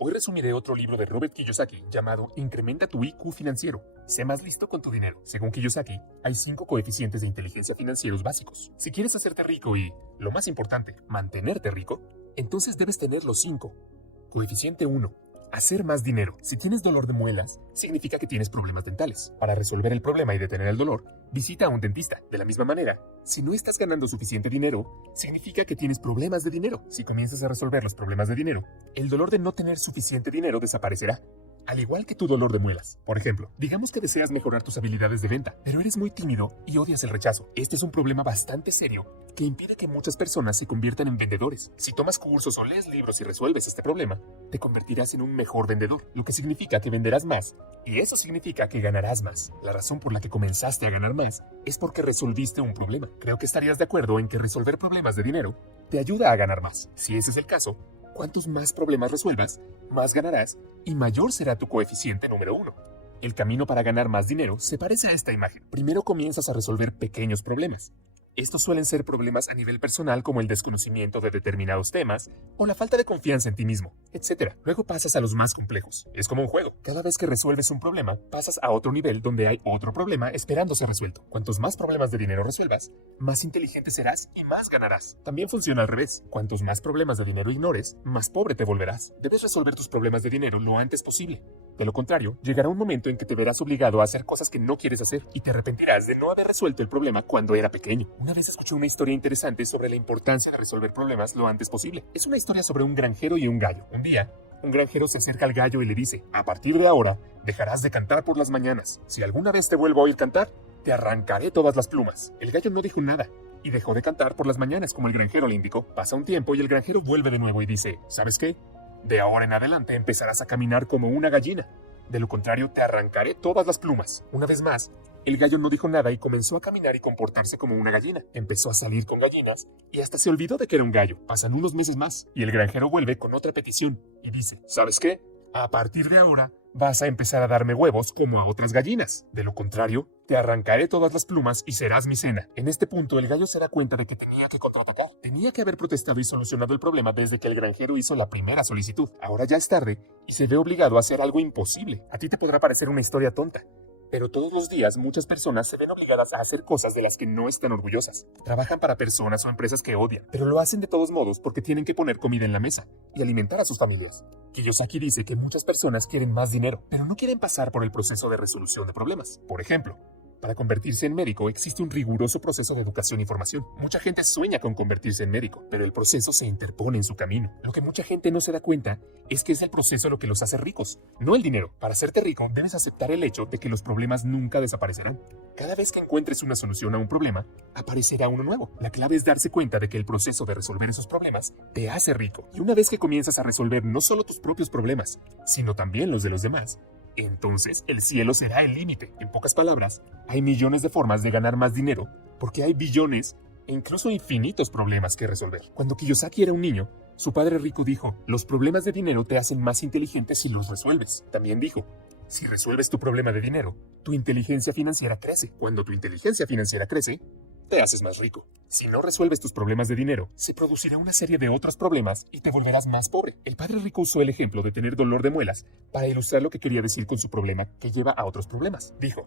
Hoy resumiré otro libro de Robert Kiyosaki llamado Incrementa tu IQ financiero. Sé más listo con tu dinero. Según Kiyosaki, hay 5 coeficientes de inteligencia financieros básicos. Si quieres hacerte rico y, lo más importante, mantenerte rico, entonces debes tener los 5. Coeficiente 1. Hacer más dinero. Si tienes dolor de muelas, significa que tienes problemas dentales. Para resolver el problema y detener el dolor, visita a un dentista. De la misma manera, si no estás ganando suficiente dinero, significa que tienes problemas de dinero. Si comienzas a resolver los problemas de dinero, el dolor de no tener suficiente dinero desaparecerá. Al igual que tu dolor de muelas. Por ejemplo, digamos que deseas mejorar tus habilidades de venta, pero eres muy tímido y odias el rechazo. Este es un problema bastante serio que impide que muchas personas se conviertan en vendedores. Si tomas cursos o lees libros y resuelves este problema, te convertirás en un mejor vendedor, lo que significa que venderás más, y eso significa que ganarás más. La razón por la que comenzaste a ganar más es porque resolviste un problema. Creo que estarías de acuerdo en que resolver problemas de dinero te ayuda a ganar más. Si ese es el caso, cuantos más problemas resuelvas, más ganarás y mayor será tu coeficiente número 1. El camino para ganar más dinero se parece a esta imagen. Primero comienzas a resolver pequeños problemas. Estos suelen ser problemas a nivel personal como el desconocimiento de determinados temas o la falta de confianza en ti mismo, etc. Luego pasas a los más complejos. Es como un juego. Cada vez que resuelves un problema, pasas a otro nivel donde hay otro problema esperando ser resuelto. Cuantos más problemas de dinero resuelvas, más inteligente serás y más ganarás. También funciona al revés. Cuantos más problemas de dinero ignores, más pobre te volverás. Debes resolver tus problemas de dinero lo antes posible. De lo contrario, llegará un momento en que te verás obligado a hacer cosas que no quieres hacer y te arrepentirás de no haber resuelto el problema cuando era pequeño. Una vez escuché una historia interesante sobre la importancia de resolver problemas lo antes posible. Es una historia sobre un granjero y un gallo. Un día, un granjero se acerca al gallo y le dice: a partir de ahora, dejarás de cantar por las mañanas. Si alguna vez te vuelvo a oír cantar, te arrancaré todas las plumas. El gallo no dijo nada y dejó de cantar por las mañanas como el granjero le indicó. Pasa un tiempo y el granjero vuelve de nuevo y dice: ¿sabes qué? De ahora en adelante empezarás a caminar como una gallina. De lo contrario, te arrancaré todas las plumas. Una vez más, el gallo no dijo nada y comenzó a caminar y comportarse como una gallina. Empezó a salir con gallinas y hasta se olvidó de que era un gallo. Pasan unos meses más y el granjero vuelve con otra petición y dice: ¿sabes qué? A partir de ahora vas a empezar a darme huevos como a otras gallinas. De lo contrario, te arrancaré todas las plumas y serás mi cena. En este punto, el gallo se da cuenta de que tenía que contraatacar. Tenía que haber protestado y solucionado el problema desde que el granjero hizo la primera solicitud. Ahora ya es tarde y se ve obligado a hacer algo imposible. A ti te podrá parecer una historia tonta, pero todos los días muchas personas se ven obligadas a hacer cosas de las que no están orgullosas. Trabajan para personas o empresas que odian, pero lo hacen de todos modos porque tienen que poner comida en la mesa y alimentar a sus familias. Kiyosaki dice que muchas personas quieren más dinero, pero no quieren pasar por el proceso de resolución de problemas. Por ejemplo, para convertirse en médico existe un riguroso proceso de educación y formación. Mucha gente sueña con convertirse en médico, pero el proceso se interpone en su camino. Lo que mucha gente no se da cuenta es que es el proceso lo que los hace ricos, no el dinero. Para hacerte rico, debes aceptar el hecho de que los problemas nunca desaparecerán. Cada vez que encuentres una solución a un problema, aparecerá uno nuevo. La clave es darse cuenta de que el proceso de resolver esos problemas te hace rico. Y una vez que comienzas a resolver no solo tus propios problemas, sino también los de los demás, entonces el cielo será el límite. En pocas palabras, hay millones de formas de ganar más dinero porque hay billones e incluso infinitos problemas que resolver. Cuando Kiyosaki era un niño, su padre rico dijo: los problemas de dinero te hacen más inteligente si los resuelves. También dijo: si resuelves tu problema de dinero, tu inteligencia financiera crece. Cuando tu inteligencia financiera crece, te haces más rico. Si no resuelves tus problemas de dinero, se producirá una serie de otros problemas y te volverás más pobre. El padre rico usó el ejemplo de tener dolor de muelas para ilustrar lo que quería decir con su problema que lleva a otros problemas. Dijo: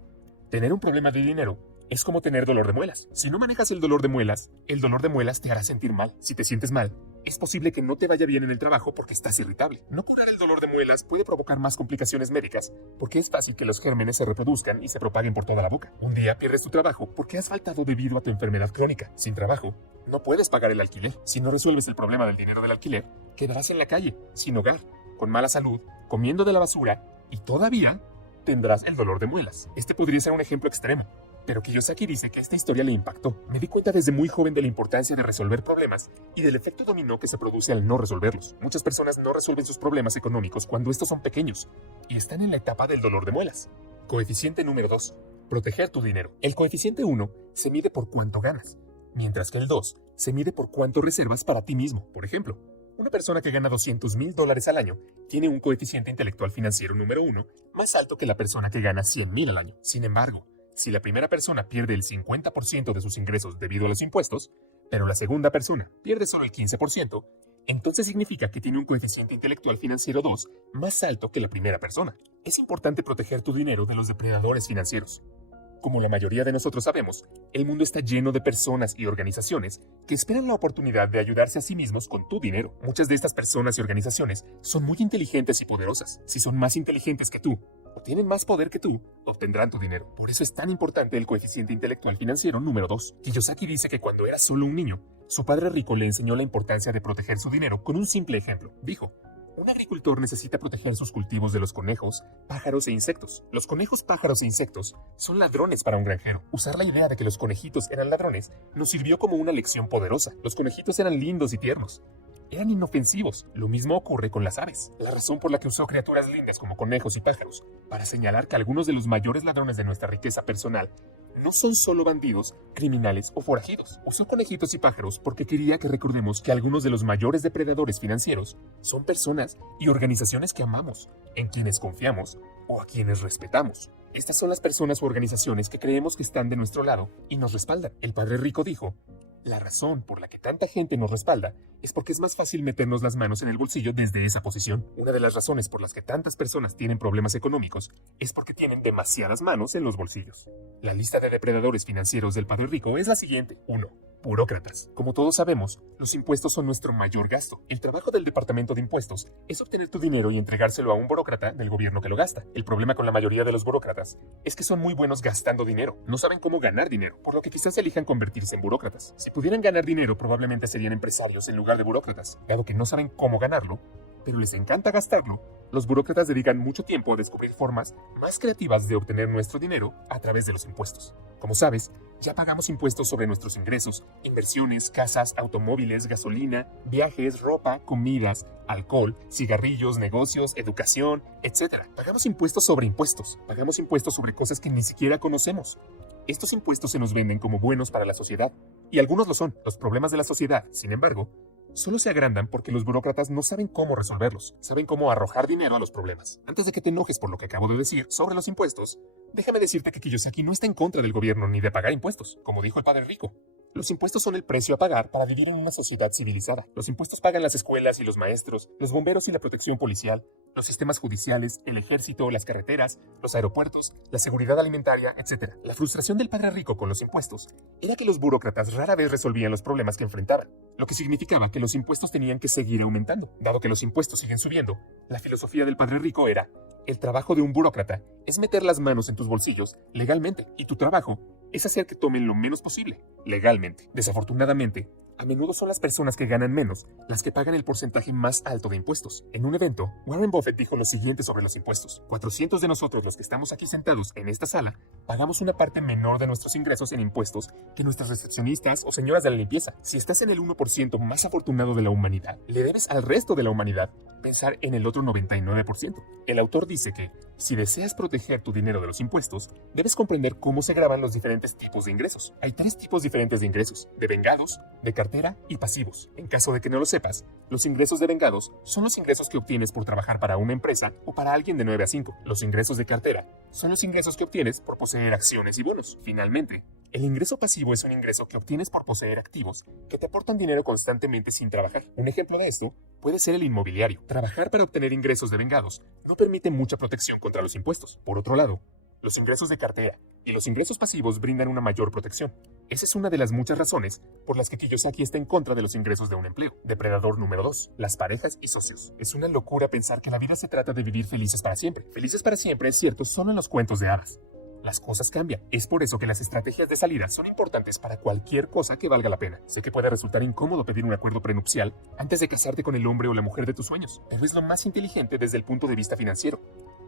tener un problema de dinero es como tener dolor de muelas. Si no manejas el dolor de muelas te hará sentir mal. Si te sientes mal, es posible que no te vaya bien en el trabajo porque estás irritable. No curar el dolor de muelas puede provocar más complicaciones médicas porque es fácil que los gérmenes se reproduzcan y se propaguen por toda la boca. Un día pierdes tu trabajo porque has faltado debido a tu enfermedad crónica. Sin trabajo, no puedes pagar el alquiler. Si no resuelves el problema del dinero del alquiler, quedarás en la calle, sin hogar, con mala salud, comiendo de la basura y todavía tendrás el dolor de muelas. Este podría ser un ejemplo extremo, pero Kiyosaki dice que esta historia le impactó. Me di cuenta desde muy joven de la importancia de resolver problemas y del efecto dominó que se produce al no resolverlos. Muchas personas no resuelven sus problemas económicos cuando estos son pequeños y están en la etapa del dolor de muelas. Coeficiente número 2. Proteger tu dinero. El coeficiente 1 se mide por cuánto ganas, mientras que el 2 se mide por cuánto reservas para ti mismo. Por ejemplo, una persona que gana $200,000 al año tiene un coeficiente intelectual financiero número 1 más alto que la persona que gana $100,000 al año. Sin embargo, si la primera persona pierde el 50% de sus ingresos debido a los impuestos, pero la segunda persona pierde solo el 15%, entonces significa que tiene un coeficiente intelectual financiero 2 más alto que la primera persona. Es importante proteger tu dinero de los depredadores financieros. Como la mayoría de nosotros sabemos, el mundo está lleno de personas y organizaciones que esperan la oportunidad de ayudarse a sí mismos con tu dinero. Muchas de estas personas y organizaciones son muy inteligentes y poderosas. Si son más inteligentes que tú o tienen más poder que tú, obtendrán tu dinero. Por eso es tan importante el coeficiente intelectual financiero número 2. Kiyosaki dice que cuando era solo un niño, su padre rico le enseñó la importancia de proteger su dinero con un simple ejemplo. Dijo: un agricultor necesita proteger sus cultivos de los conejos, pájaros e insectos. Los conejos, pájaros e insectos son ladrones para un granjero. Usar la idea de que los conejitos eran ladrones nos sirvió como una lección poderosa. Los conejitos eran lindos y tiernos. Eran inofensivos. Lo mismo ocurre con las aves. La razón por la que usó criaturas lindas como conejos y pájaros para señalar que algunos de los mayores ladrones de nuestra riqueza personal no son solo bandidos, criminales o forajidos. Usó conejitos y pájaros porque quería que recordemos que algunos de los mayores depredadores financieros son personas y organizaciones que amamos, en quienes confiamos o a quienes respetamos. Estas son las personas u organizaciones que creemos que están de nuestro lado y nos respaldan. El padre rico dijo: la razón por la que tanta gente nos respalda es porque es más fácil meternos las manos en el bolsillo desde esa posición. Una de las razones por las que tantas personas tienen problemas económicos es porque tienen demasiadas manos en los bolsillos. La lista de depredadores financieros del padre rico es la siguiente. 1. Burócratas. Como todos sabemos, los impuestos son nuestro mayor gasto. El trabajo del Departamento de Impuestos es obtener tu dinero y entregárselo a un burócrata del gobierno que lo gasta. El problema con la mayoría de los burócratas es que son muy buenos gastando dinero. No saben cómo ganar dinero, por lo que quizás elijan convertirse en burócratas. Si pudieran ganar dinero, probablemente serían empresarios en lugar de burócratas. Dado que no saben cómo ganarlo, pero les encanta gastarlo, los burócratas dedican mucho tiempo a descubrir formas más creativas de obtener nuestro dinero a través de los impuestos. Como sabes, ya pagamos impuestos sobre nuestros ingresos, inversiones, casas, automóviles, gasolina, viajes, ropa, comidas, alcohol, cigarrillos, negocios, educación, etc. Pagamos impuestos sobre impuestos. Pagamos impuestos sobre cosas que ni siquiera conocemos. Estos impuestos se nos venden como buenos para la sociedad, y algunos lo son. Los problemas de la sociedad, sin embargo, solo se agrandan porque los burócratas no saben cómo resolverlos, saben cómo arrojar dinero a los problemas. Antes de que te enojes por lo que acabo de decir sobre los impuestos, déjame decirte que Kiyosaki no está en contra del gobierno ni de pagar impuestos, como dijo el padre rico. Los impuestos son el precio a pagar para vivir en una sociedad civilizada. Los impuestos pagan las escuelas y los maestros, los bomberos y la protección policial, los sistemas judiciales, el ejército, las carreteras, los aeropuertos, la seguridad alimentaria, etc. La frustración del padre rico con los impuestos era que los burócratas rara vez resolvían los problemas que enfrentaban, lo que significaba que los impuestos tenían que seguir aumentando. Dado que los impuestos siguen subiendo, la filosofía del padre rico era: el trabajo de un burócrata es meter las manos en tus bolsillos legalmente, y tu trabajo es hacer que tomen lo menos posible legalmente. Desafortunadamente, a menudo son las personas que ganan menos las que pagan el porcentaje más alto de impuestos. En un evento, Warren Buffett dijo lo siguiente sobre los impuestos: 400 de nosotros, los que estamos aquí sentados en esta sala, pagamos una parte menor de nuestros ingresos en impuestos que nuestras recepcionistas o señoras de la limpieza. Si estás en el 1% más afortunado de la humanidad, le debes al resto de la humanidad pensar en el otro 99%. El autor dice que, si deseas proteger tu dinero de los impuestos, debes comprender cómo se graban los diferentes tipos de ingresos. Hay 3 tipos diferentes de ingresos: devengados, de cartera y pasivos. En caso de que no lo sepas, los ingresos devengados son los ingresos que obtienes por trabajar para una empresa o para alguien de 9 a 5. Los ingresos de cartera son los ingresos que obtienes por poseer acciones y bonos. Finalmente, el ingreso pasivo es un ingreso que obtienes por poseer activos que te aportan dinero constantemente sin trabajar. Un ejemplo de esto puede ser el inmobiliario. Trabajar para obtener ingresos devengados no permite mucha protección contra los impuestos. Por otro lado, los ingresos de cartera y los ingresos pasivos brindan una mayor protección. Esa es una de las muchas razones por las que Kiyosaki está en contra de los ingresos de un empleo. Depredador número 2. Las parejas y socios. Es una locura pensar que la vida se trata de vivir felices para siempre. Felices para siempre es cierto solo en los cuentos de hadas. Las cosas cambian. Es por eso que las estrategias de salida son importantes para cualquier cosa que valga la pena. Sé que puede resultar incómodo pedir un acuerdo prenupcial antes de casarte con el hombre o la mujer de tus sueños, pero es lo más inteligente desde el punto de vista financiero.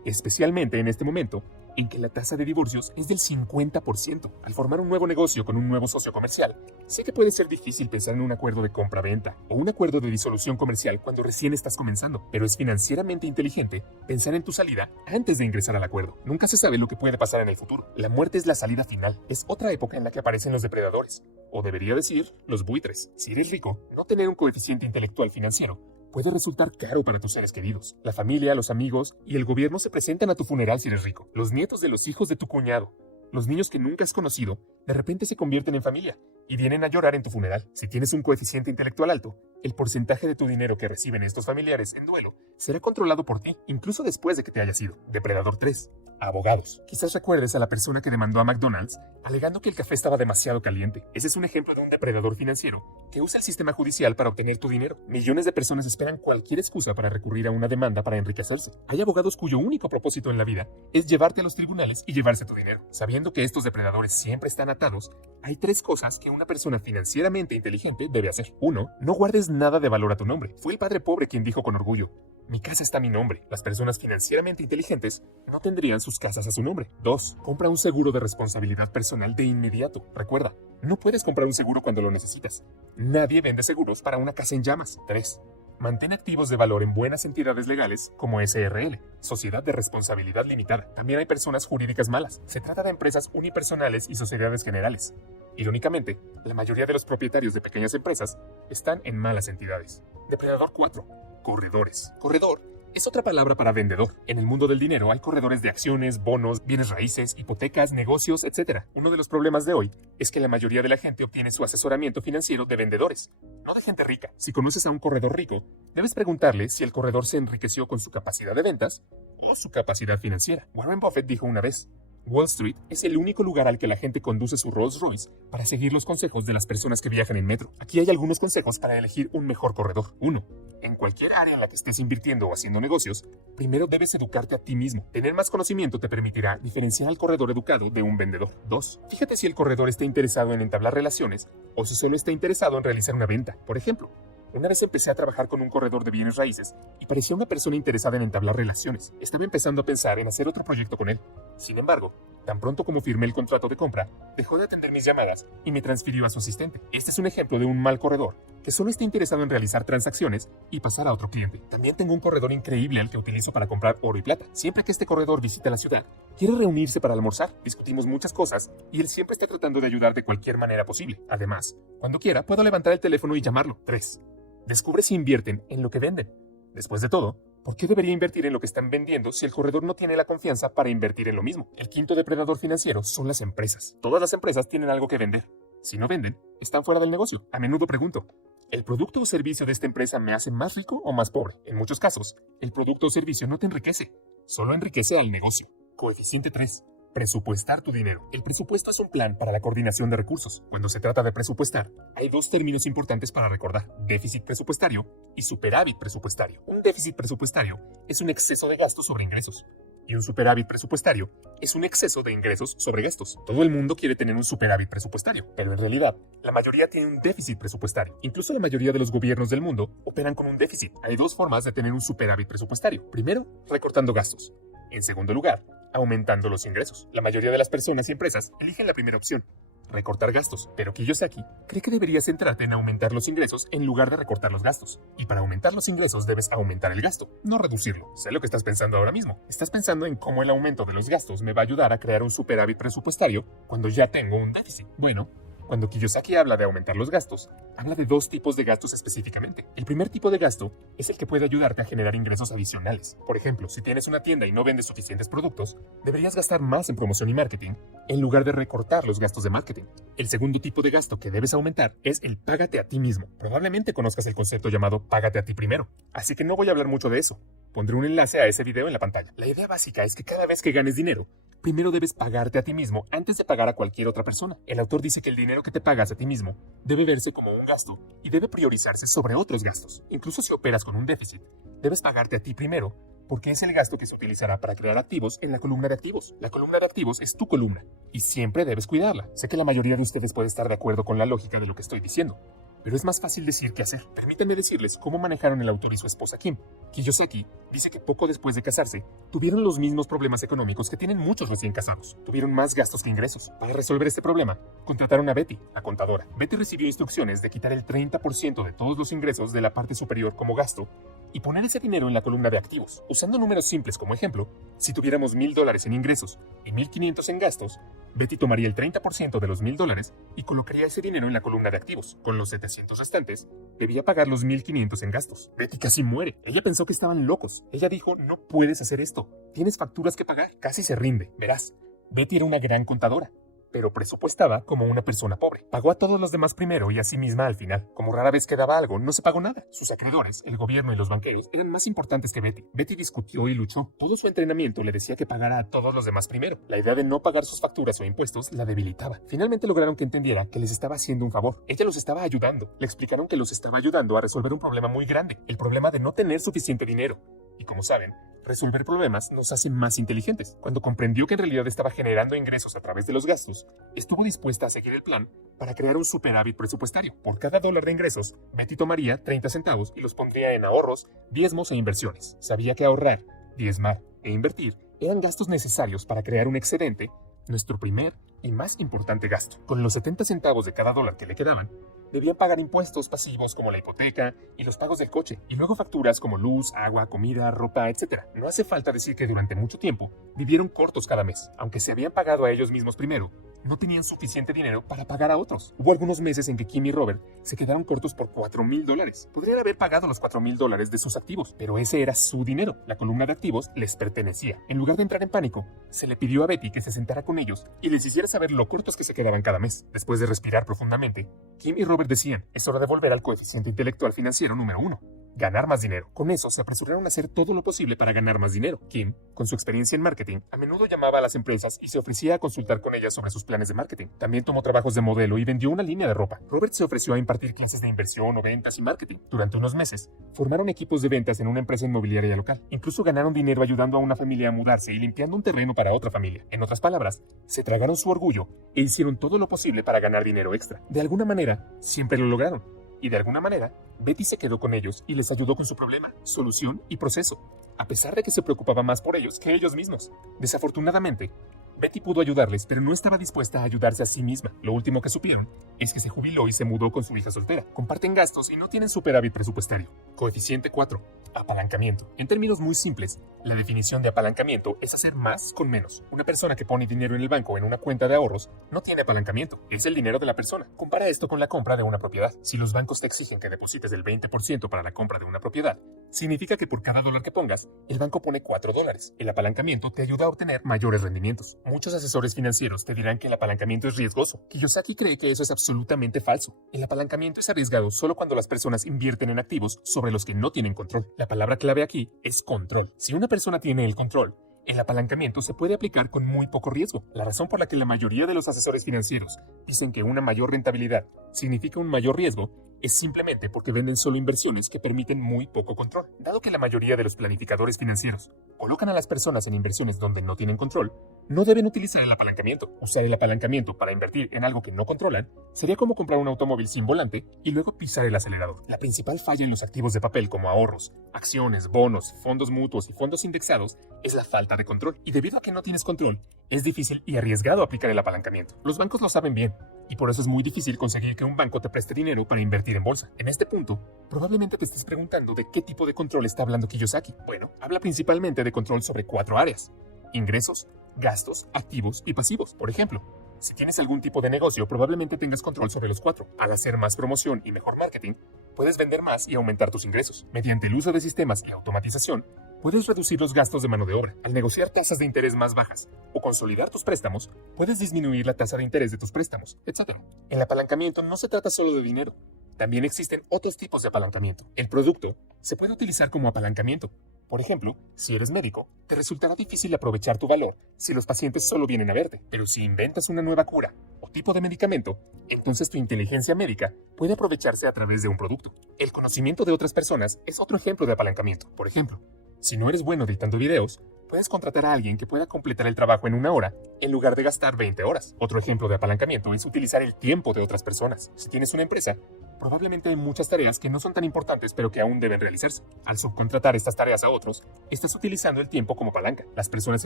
Especialmente en este momento, en que la tasa de divorcios es del 50%. Al formar un nuevo negocio con un nuevo socio comercial, sé que puede ser difícil pensar en un acuerdo de compra-venta o un acuerdo de disolución comercial cuando recién estás comenzando, pero es financieramente inteligente pensar en tu salida antes de ingresar al acuerdo. Nunca se sabe lo que puede pasar en el futuro. La muerte es la salida final. Es otra época en la que aparecen los depredadores, o debería decir, los buitres. Si eres rico, no tener un coeficiente intelectual financiero puede resultar caro para tus seres queridos. La familia, los amigos y el gobierno se presentan a tu funeral si eres rico. Los nietos de los hijos de tu cuñado, Los niños que nunca has conocido de repente se convierten en familia y vienen a llorar en tu funeral. Si tienes un coeficiente intelectual alto, el porcentaje de tu dinero que reciben estos familiares en duelo será controlado por ti, incluso después de que te hayas ido. Depredador 3. Abogados. Quizás recuerdes a la persona que demandó a McDonald's alegando que el café estaba demasiado caliente. Ese es un ejemplo de un depredador financiero que usa el sistema judicial para obtener tu dinero. Millones de personas esperan cualquier excusa para recurrir a una demanda para enriquecerse. Hay abogados cuyo único propósito en la vida es llevarte a los tribunales y llevarse tu dinero. Sabiendo que estos depredadores siempre están atados, hay 3 cosas que una persona financieramente inteligente debe hacer. 1. No guardes nada de valor a tu nombre. Fue el padre pobre quien dijo con orgullo: mi casa está a mi nombre. Las personas financieramente inteligentes no tendrían sus casas a su nombre. 2. Compra un seguro de responsabilidad personal de inmediato. Recuerda, no puedes comprar un seguro cuando lo necesitas. Nadie vende seguros para una casa en llamas. 3. Mantén activos de valor en buenas entidades legales como SRL, Sociedad de Responsabilidad Limitada. También hay personas jurídicas malas. Se trata de empresas unipersonales y sociedades generales. Irónicamente, la mayoría de los propietarios de pequeñas empresas están en malas entidades. Depredador 4. Corredores. Corredor es otra palabra para vendedor. En el mundo del dinero hay corredores de acciones, bonos, bienes raíces, hipotecas, negocios, etc. Uno de los problemas de hoy es que la mayoría de la gente obtiene su asesoramiento financiero de vendedores, no de gente rica. Si conoces a un corredor rico, debes preguntarle si el corredor se enriqueció con su capacidad de ventas o su capacidad financiera. Warren Buffett dijo una vez: Wall Street es el único lugar al que la gente conduce su Rolls Royce para seguir los consejos de las personas que viajan en metro. Aquí hay algunos consejos para elegir un mejor corredor. 1. En cualquier área en la que estés invirtiendo o haciendo negocios, primero debes educarte a ti mismo. Tener más conocimiento te permitirá diferenciar al corredor educado de un vendedor. 2. Fíjate si el corredor está interesado en entablar relaciones o si solo está interesado en realizar una venta. Por ejemplo, una vez empecé a trabajar con un corredor de bienes raíces y parecía una persona interesada en entablar relaciones. Estaba empezando a pensar en hacer otro proyecto con él. Sin embargo, tan pronto como firmé el contrato de compra, dejó de atender mis llamadas y me transfirió a su asistente. Este es un ejemplo de un mal corredor que solo está interesado en realizar transacciones y pasar a otro cliente. También tengo un corredor increíble al que utilizo para comprar oro y plata. Siempre que este corredor visita la ciudad, quiere reunirse para almorzar. Discutimos muchas cosas y él siempre está tratando de ayudar de cualquier manera posible. Además, cuando quiera, puedo levantar el teléfono y llamarlo. 3. Descubre si invierten en lo que venden. Después de todo, ¿por qué debería invertir en lo que están vendiendo si el corredor no tiene la confianza para invertir en lo mismo? El quinto depredador financiero son las empresas. Todas las empresas tienen algo que vender. Si no venden, están fuera del negocio. A menudo pregunto: ¿el producto o servicio de esta empresa me hace más rico o más pobre? En muchos casos, el producto o servicio no te enriquece, solo enriquece al negocio. Coeficiente 3. Presupuestar tu dinero. El presupuesto es un plan para la coordinación de recursos. Cuando se trata de presupuestar, hay 2 términos importantes para recordar: déficit presupuestario y superávit presupuestario. Un déficit presupuestario es un exceso de gastos sobre ingresos, y un superávit presupuestario es un exceso de ingresos sobre gastos. Todo el mundo quiere tener un superávit presupuestario, pero en realidad, la mayoría tiene un déficit presupuestario. Incluso la mayoría de los gobiernos del mundo operan con un déficit. Hay 2 formas de tener un superávit presupuestario. Primero, recortando gastos. En segundo lugar, aumentando los ingresos. La mayoría de las personas y empresas eligen la primera opción, recortar gastos, pero Kiyosaki cree que deberías centrarte en aumentar los ingresos en lugar de recortar los gastos. Y para aumentar los ingresos debes aumentar el gasto, no reducirlo. Sé lo que estás pensando ahora mismo. Estás pensando en cómo el aumento de los gastos me va a ayudar a crear un superávit presupuestario cuando ya tengo un déficit. Bueno, cuando Kiyosaki habla de aumentar los gastos, habla de 2 tipos de gastos específicamente. El primer tipo de gasto es el que puede ayudarte a generar ingresos adicionales. Por ejemplo, si tienes una tienda y no vendes suficientes productos, deberías gastar más en promoción y marketing en lugar de recortar los gastos de marketing. El segundo tipo de gasto que debes aumentar es el págate a ti mismo. Probablemente conozcas el concepto llamado págate a ti primero, así que no voy a hablar mucho de eso. Pondré un enlace a ese video en la pantalla. La idea básica es que cada vez que ganes dinero, primero debes pagarte a ti mismo antes de pagar a cualquier otra persona. El autor dice que el dinero que te pagas a ti mismo debe verse como un gasto y debe priorizarse sobre otros gastos. Incluso si operas con un déficit, debes pagarte a ti primero porque es el gasto que se utilizará para crear activos en la columna de activos. La columna de activos es tu columna y siempre debes cuidarla. Sé que la mayoría de ustedes puede estar de acuerdo con la lógica de lo que estoy diciendo, pero es más fácil decir que hacer. Permítanme decirles cómo manejaron el autor y su esposa Kim. Kiyosaki dice que poco después de casarse, tuvieron los mismos problemas económicos que tienen muchos recién casados. Tuvieron más gastos que ingresos. Para resolver este problema, contrataron a Betty, la contadora. Betty recibió instrucciones de quitar el 30% de todos los ingresos de la parte superior como gasto y poner ese dinero en la columna de activos. Usando números simples como ejemplo, si tuviéramos $1,000 en ingresos y 1,500 en gastos, Betty tomaría el 30% de los $1,000 y colocaría ese dinero en la columna de activos. Con los 700 restantes, debía pagar los 1,500 en gastos. Betty casi muere. Ella pensó que estaban locos. Ella dijo: no puedes hacer esto. Tienes facturas que pagar. Casi se rinde. Verás, Betty era una gran contadora, pero presupuestaba como una persona pobre. Pagó a todos los demás primero y a sí misma al final. Como rara vez quedaba algo, no se pagó nada. Sus acreedores, el gobierno y los banqueros, eran más importantes que Betty. Betty discutió y luchó. Todo su entrenamiento le decía que pagara a todos los demás primero. La idea de no pagar sus facturas o impuestos la debilitaba. Finalmente lograron que entendiera que les estaba haciendo un favor. Ella los estaba ayudando. Le explicaron que los estaba ayudando a resolver un problema muy grande, el problema de no tener suficiente dinero. Y como saben, resolver problemas nos hace más inteligentes. Cuando comprendió que en realidad estaba generando ingresos a través de los gastos, estuvo dispuesta a seguir el plan para crear un superávit presupuestario. Por cada $1 de ingresos, Betty tomaría 30 centavos y los pondría en ahorros, diezmos e inversiones. Sabía que ahorrar, diezmar e invertir eran gastos necesarios para crear un excedente, nuestro primer y más importante gasto. Con los 70 centavos de cada $1 que le quedaban, debían pagar impuestos pasivos como la hipoteca y los pagos del coche, y luego facturas como luz, agua, comida, ropa, etc. No hace falta decir que durante mucho tiempo vivieron cortos cada mes. Aunque se habían pagado a ellos mismos primero, no tenían suficiente dinero para pagar a otros. Hubo algunos meses en que Kim y Robert se quedaron cortos por $4,000. Podrían haber pagado los $4,000 de sus activos, pero ese era su dinero. La columna de activos les pertenecía. En lugar de entrar en pánico, se le pidió a Betty que se sentara con ellos y les hiciera saber lo cortos que se quedaban cada mes. Después de respirar profundamente, Kim y Robert decían: es hora de volver al coeficiente intelectual financiero número 1. Ganar más dinero. Con eso se apresuraron a hacer todo lo posible para ganar más dinero. Kim, con su experiencia en marketing, a menudo llamaba a las empresas y se ofrecía a consultar con ellas sobre sus planes de marketing. También tomó trabajos de modelo y vendió una línea de ropa. Robert se ofreció a impartir clases de inversión o ventas y marketing. Durante unos meses, formaron equipos de ventas en una empresa inmobiliaria local. Incluso ganaron dinero ayudando a una familia a mudarse y limpiando un terreno para otra familia. En otras palabras, se tragaron su orgullo e hicieron todo lo posible para ganar dinero extra. De alguna manera, siempre lo lograron. Y de alguna manera, Betty se quedó con ellos y les ayudó con su problema, solución y proceso, a pesar de que se preocupaba más por ellos que ellos mismos. Desafortunadamente, Betty pudo ayudarles, pero no estaba dispuesta a ayudarse a sí misma. Lo último que supieron es que se jubiló y se mudó con su hija soltera. Comparten gastos y no tienen superávit presupuestario. Coeficiente 4. Apalancamiento. En términos muy simples, la definición de apalancamiento es hacer más con menos. Una persona que pone dinero en el banco en una cuenta de ahorros no tiene apalancamiento. Es el dinero de la persona. Compara esto con la compra de una propiedad. Si los bancos te exigen que deposites el 20% para la compra de una propiedad, significa que por cada $1 que pongas, el banco pone $4. El apalancamiento te ayuda a obtener mayores rendimientos. Muchos asesores financieros te dirán que el apalancamiento es riesgoso. Kiyosaki cree que eso es absolutamente falso. El apalancamiento es arriesgado solo cuando las personas invierten en activos sobre los que no tienen control. La palabra clave aquí es control. Si una persona tiene el control, el apalancamiento se puede aplicar con muy poco riesgo. La razón por la que la mayoría de los asesores financieros dicen que una mayor rentabilidad significa un mayor riesgo es simplemente porque venden solo inversiones que permiten muy poco control. Dado que la mayoría de los planificadores financieros colocan a las personas en inversiones donde no tienen control, no deben utilizar el apalancamiento. Usar el apalancamiento para invertir en algo que no controlan sería como comprar un automóvil sin volante y luego pisar el acelerador. La principal falla en los activos de papel como ahorros, acciones, bonos, fondos mutuos y fondos indexados es la falta de control. Y debido a que no tienes control, es difícil y arriesgado aplicar el apalancamiento. Los bancos lo saben bien, y por eso es muy difícil conseguir que un banco te preste dinero para invertir en bolsa. En este punto, probablemente te estés preguntando de qué tipo de control está hablando Kiyosaki. Bueno, habla principalmente de control sobre 4 áreas: ingresos, gastos, activos y pasivos. Por ejemplo, si tienes algún tipo de negocio, probablemente tengas control sobre los 4. Al hacer más promoción y mejor marketing, puedes vender más y aumentar tus ingresos. Mediante el uso de sistemas y automatización, puedes reducir los gastos de mano de obra. Al negociar tasas de interés más bajas o consolidar tus préstamos, puedes disminuir la tasa de interés de tus préstamos, etc. El apalancamiento no se trata solo de dinero. También existen otros tipos de apalancamiento. El producto se puede utilizar como apalancamiento. Por ejemplo, si eres médico, te resultará difícil aprovechar tu valor si los pacientes solo vienen a verte. Pero si inventas una nueva cura o tipo de medicamento, entonces tu inteligencia médica puede aprovecharse a través de un producto. El conocimiento de otras personas es otro ejemplo de apalancamiento. Por ejemplo, si no eres bueno editando videos, puedes contratar a alguien que pueda completar el trabajo en 1 hora en lugar de gastar 20 horas. Otro ejemplo de apalancamiento es utilizar el tiempo de otras personas. Si tienes una empresa, probablemente hay muchas tareas que no son tan importantes pero que aún deben realizarse. Al subcontratar estas tareas a otros, estás utilizando el tiempo como palanca. Las personas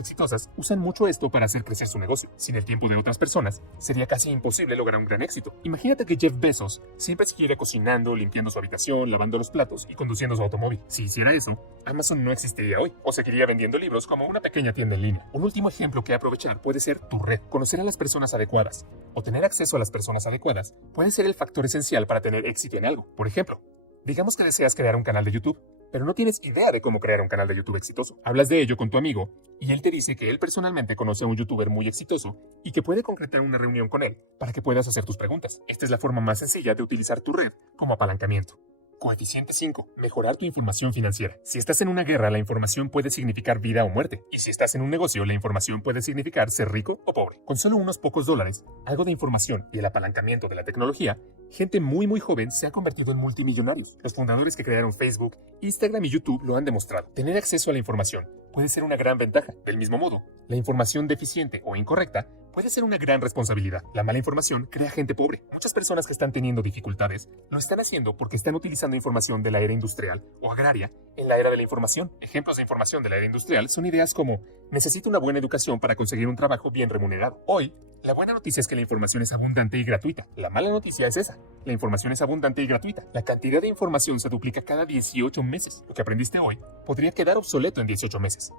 exitosas usan mucho esto para hacer crecer su negocio. Sin el tiempo de otras personas, sería casi imposible lograr un gran éxito. Imagínate que Jeff Bezos siempre siguiera cocinando, limpiando su habitación, lavando los platos y conduciendo su automóvil. Si hiciera eso, Amazon no existiría hoy, o seguiría vendiendo libros como una pequeña tienda en línea. Un último ejemplo que aprovechar puede ser tu red. Conocer a las personas adecuadas o tener acceso a las personas adecuadas puede ser el factor esencial para tener éxito en algo. Por ejemplo, digamos que deseas crear un canal de YouTube, pero no tienes idea de cómo crear un canal de YouTube exitoso. Hablas de ello con tu amigo y él te dice que él personalmente conoce a un youtuber muy exitoso y que puede concretar una reunión con él para que puedas hacer tus preguntas. Esta es la forma más sencilla de utilizar tu red como apalancamiento. Coeficiente 5. Mejorar tu información financiera. Si estás en una guerra, la información puede significar vida o muerte. Y si estás en un negocio, la información puede significar ser rico o pobre. Con solo unos pocos dólares, algo de información y el apalancamiento de la tecnología, gente muy joven se ha convertido en multimillonarios. Los fundadores que crearon Facebook, Instagram y YouTube lo han demostrado. Tener acceso a la información puede ser una gran ventaja. Del mismo modo, la información deficiente o incorrecta puede ser una gran responsabilidad. La mala información crea gente pobre. Muchas personas que están teniendo dificultades lo están haciendo porque están utilizando información de la era industrial o agraria en la era de la información. Ejemplos de información de la era industrial son ideas como: necesito una buena educación para conseguir un trabajo bien remunerado. Hoy, la buena noticia es que la información es abundante y gratuita. La mala noticia es esa: la información es abundante y gratuita. La cantidad de información se duplica cada 18 meses. Lo que aprendiste hoy podría quedar obsoleto en 18 meses.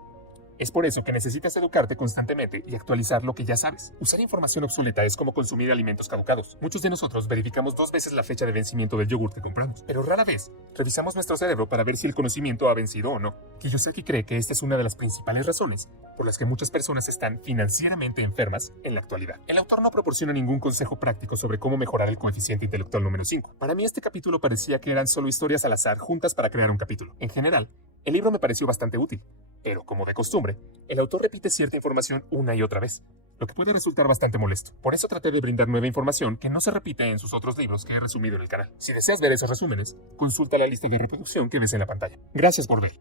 Es por eso que necesitas educarte constantemente y actualizar lo que ya sabes. Usar información obsoleta es como consumir alimentos caducados. Muchos de nosotros verificamos 2 veces la fecha de vencimiento del yogur que compramos, pero rara vez revisamos nuestro cerebro para ver si el conocimiento ha vencido o no. Kiyosaki cree que esta es una de las principales razones por las que muchas personas están financieramente enfermas en la actualidad. El autor no proporciona ningún consejo práctico sobre cómo mejorar el coeficiente intelectual número 5. Para mí este capítulo parecía que eran solo historias al azar juntas para crear un capítulo. En general, el libro me pareció bastante útil, pero como de costumbre, el autor repite cierta información una y otra vez, lo que puede resultar bastante molesto. Por eso traté de brindar nueva información que no se repite en sus otros libros que he resumido en el canal. Si deseas ver esos resúmenes, consulta la lista de reproducción que ves en la pantalla. Gracias por ver.